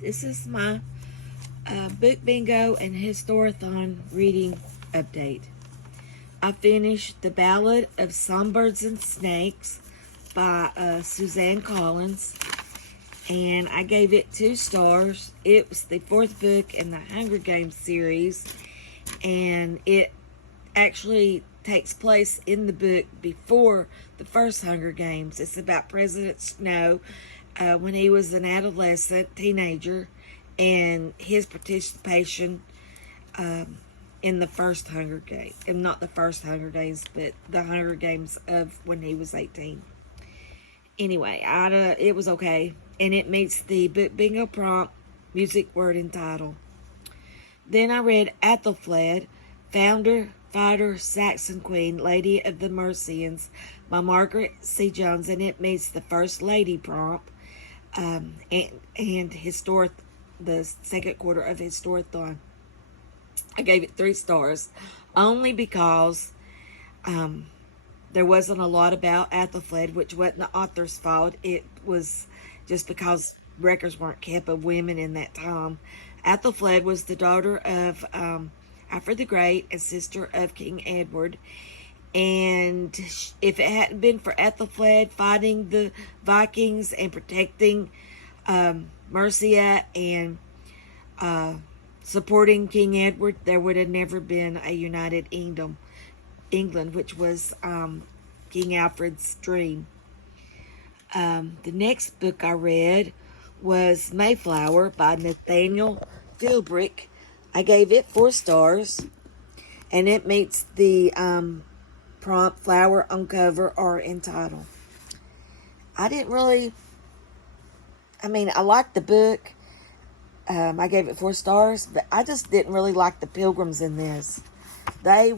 This is my book bingo and historathon reading update. I finished The Ballad of Songbirds and Snakes by Suzanne Collins, and I gave it 2 stars. It was the 4th book in the Hunger Games series, and it actually takes place in the book before the first Hunger Games. It's about President Snow when he was an adolescent teenager and his participation in the first Hunger Games. And not the first Hunger Games, but the Hunger Games of when he was 18. Anyway, it was okay. And it meets the book bingo prompt, music, word, and title. Then I read Athelflaed, Founder, Fighter, Saxon Queen, Lady of the Mercians by Margaret C. Jones, and it meets the First Lady prompt and the second quarter of Historathon. I gave it 3 stars only because there wasn't a lot about Athelflaed, which wasn't the author's fault. It was just because records weren't kept of women in that time. Athelflaed was the daughter of Alfred the Great and sister of King Edward. And if it hadn't been for Athelflaed fighting the Vikings and protecting Mercia and supporting King Edward, there would have never been a united England, which was King Alfred's dream. The next book I read was Mayflower by Nathaniel Philbrick. I gave it 4 stars, and it meets the prompt flower on cover or in title. I liked the book. I gave it 4 stars, but I just didn't really like the pilgrims in this. They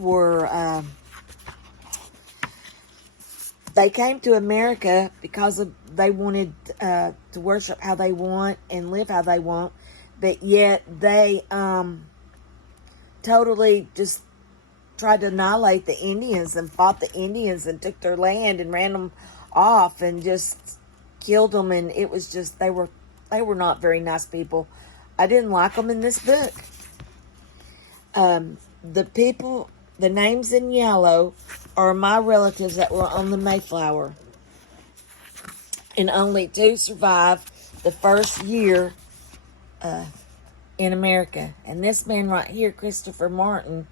came to America because they wanted to worship how they want and live how they want, but yet they totally just tried to annihilate the Indians and fought the Indians and took their land and ran them off and just killed them. And it was just, they were not very nice people. I didn't like them in this book. The names in yellow are my relatives that were on the Mayflower. And only 2 survived the first year in America. And this man right here, Christopher Martin,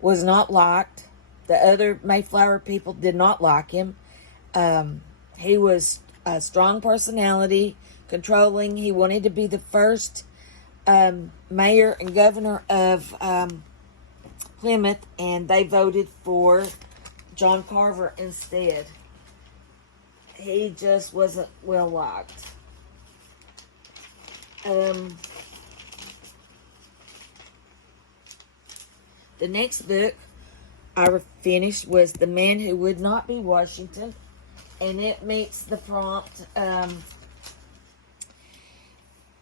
was not liked. The other Mayflower people did not like him. He was a strong personality, controlling. He wanted to be the first mayor and governor of Plymouth, and they voted for John Carver instead. He just wasn't well liked. The next book I finished was The Man Who Would Not Be Washington, and it meets the prompt,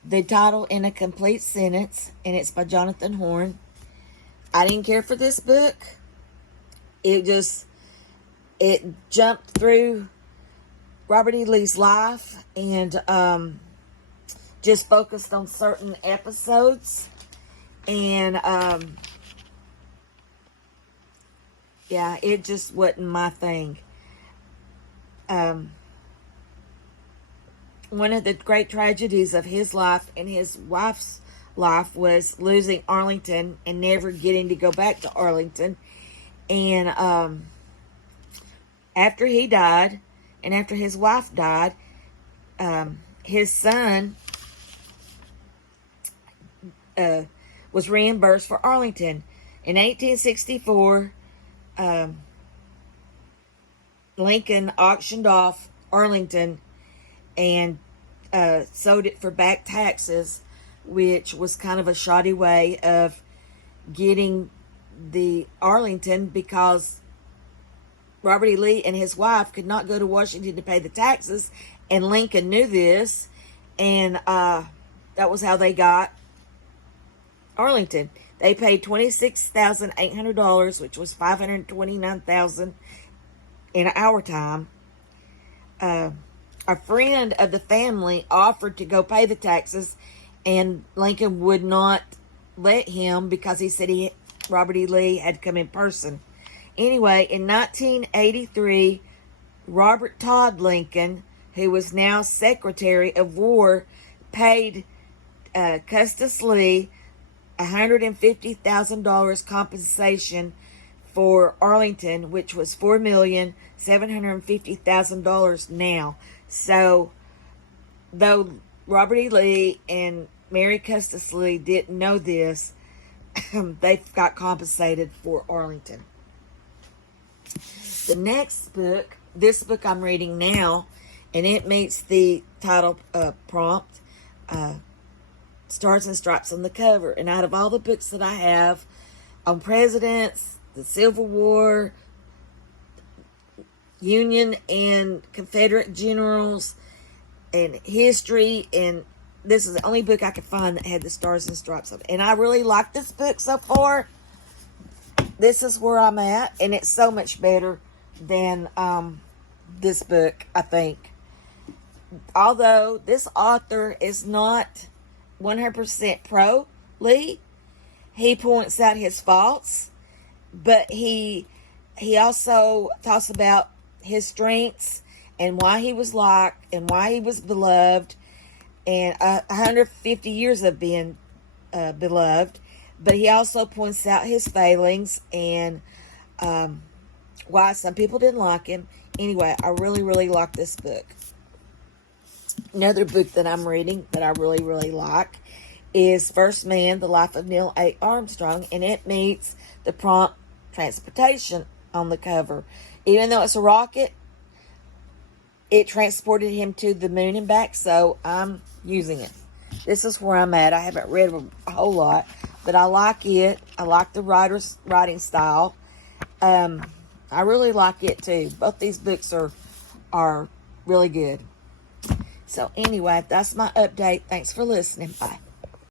the title in a complete sentence, and it's by Jonathan Horn. I didn't care for this book. It jumped through Robert E. Lee's life and just focused on certain episodes. And yeah, it just wasn't my thing. One of the great tragedies of his life and his wife's life was losing Arlington and never getting to go back to Arlington. And after he died and after his wife died, his son was reimbursed for Arlington. In 1864, Lincoln auctioned off Arlington and sold it for back taxes, which was kind of a shoddy way of getting the Arlington, because Robert E. Lee and his wife could not go to Washington to pay the taxes, and Lincoln knew this, and that was how they got Arlington. They paid $26,800, which was $529,000 in our time. A friend of the family offered to go pay the taxes, and Lincoln would not let him because he said Robert E. Lee had to come in person. Anyway, in 1983, Robert Todd Lincoln, who was now Secretary of War, paid Custis Lee $150,000 compensation for Arlington, which was $4,750,000 now. So, though Robert E. Lee and Mary Custis Lee didn't know this, they got compensated for Arlington. The next book, this book I'm reading now, and it meets the title prompt, Stars and Stripes on the cover. And out of all the books that I have on presidents, the Civil War, Union and Confederate generals, and history, and this is the only book I could find that had the Stars and Stripes on it. And I really like this book so far. This is where I'm at, and it's so much better than this book, I think. Although this author is not 100% pro Lee, he points out his faults, but he also talks about his strengths and why he was liked and why he was beloved, and 150 years of being beloved. But he also points out his failings and why some people didn't like him. Anyway, I really, really like this book. Another book that I'm reading that I really, really like is First Man, The Life of Neil A. Armstrong, and it meets the prompt transportation on the cover. Even though it's a rocket, it transported him to the moon and back, so I'm using it. This is where I'm at. I haven't read a whole lot, but I like it. I like the writer's writing style. I really like it too. Both these books are really good. So anyway, that's my update. Thanks for listening. Bye.